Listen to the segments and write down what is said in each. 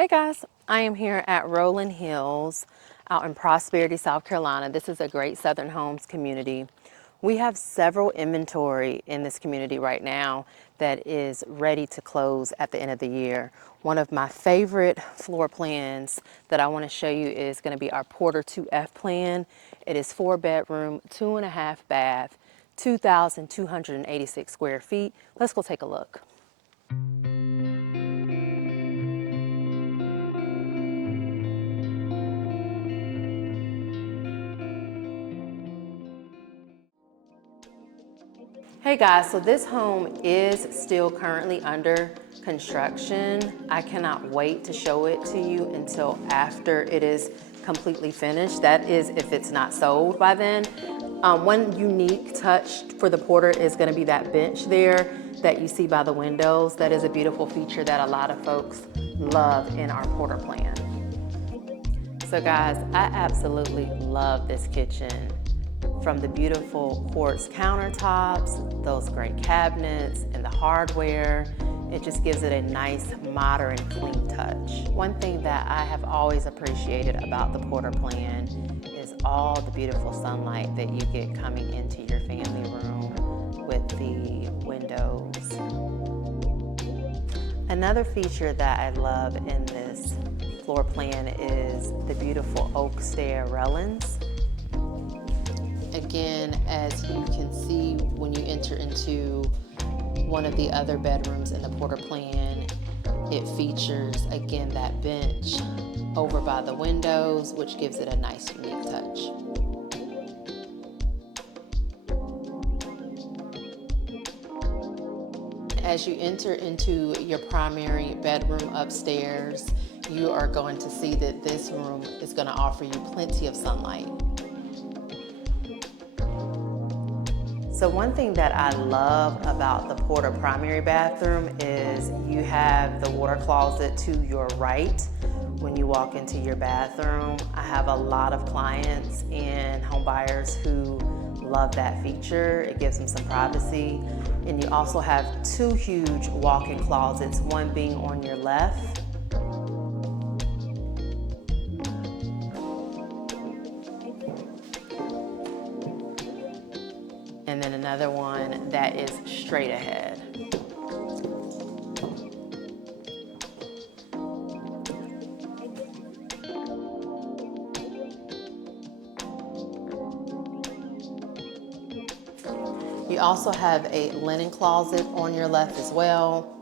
Hey guys, I am here at Rolling Hills out in Prosperity, South Carolina. This is a great Southern Homes community. We have several inventory in this community right now that is ready to close at the end of the year. One of my favorite floor plans that I want to show you is going to be our Porter 2F plan. It is 4 bedroom, 2.5 bath, 2,286 square feet. Let's go take a look. Hey guys, so this home is still currently under construction. I cannot wait to show it to you until after it is completely finished. That is if it's not sold by then. One unique touch for the Porter is going to be that bench there that you see by the windows. That is a beautiful feature that a lot of folks love in our Porter plan. So guys, I absolutely love this kitchen. From the beautiful quartz countertops, those great cabinets, and the hardware, it just gives it a nice, modern, clean touch. One thing that I have always appreciated about the Porter plan is all the beautiful sunlight that you get coming into your family room with the windows. Another feature that I love in this floor plan is the beautiful oak stair railings. Again, as you can see when you enter into one of the other bedrooms in the Porter plan, it features again that bench over by the windows, which gives it a nice unique touch. As you enter into your primary bedroom upstairs, you are going to see that this room is going to offer you plenty of sunlight. So one thing that I love about the Porter primary bathroom is you have the water closet to your right when you walk into your bathroom. I have a lot of clients and home buyers who love that feature. It gives them some privacy. And you also have two huge walk-in closets, one being on your left and then another one that is straight ahead. You also have a linen closet on your left as well.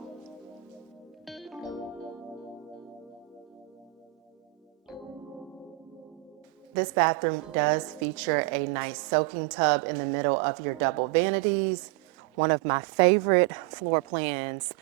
This bathroom does feature a nice soaking tub in the middle of your double vanities. One of my favorite floor plans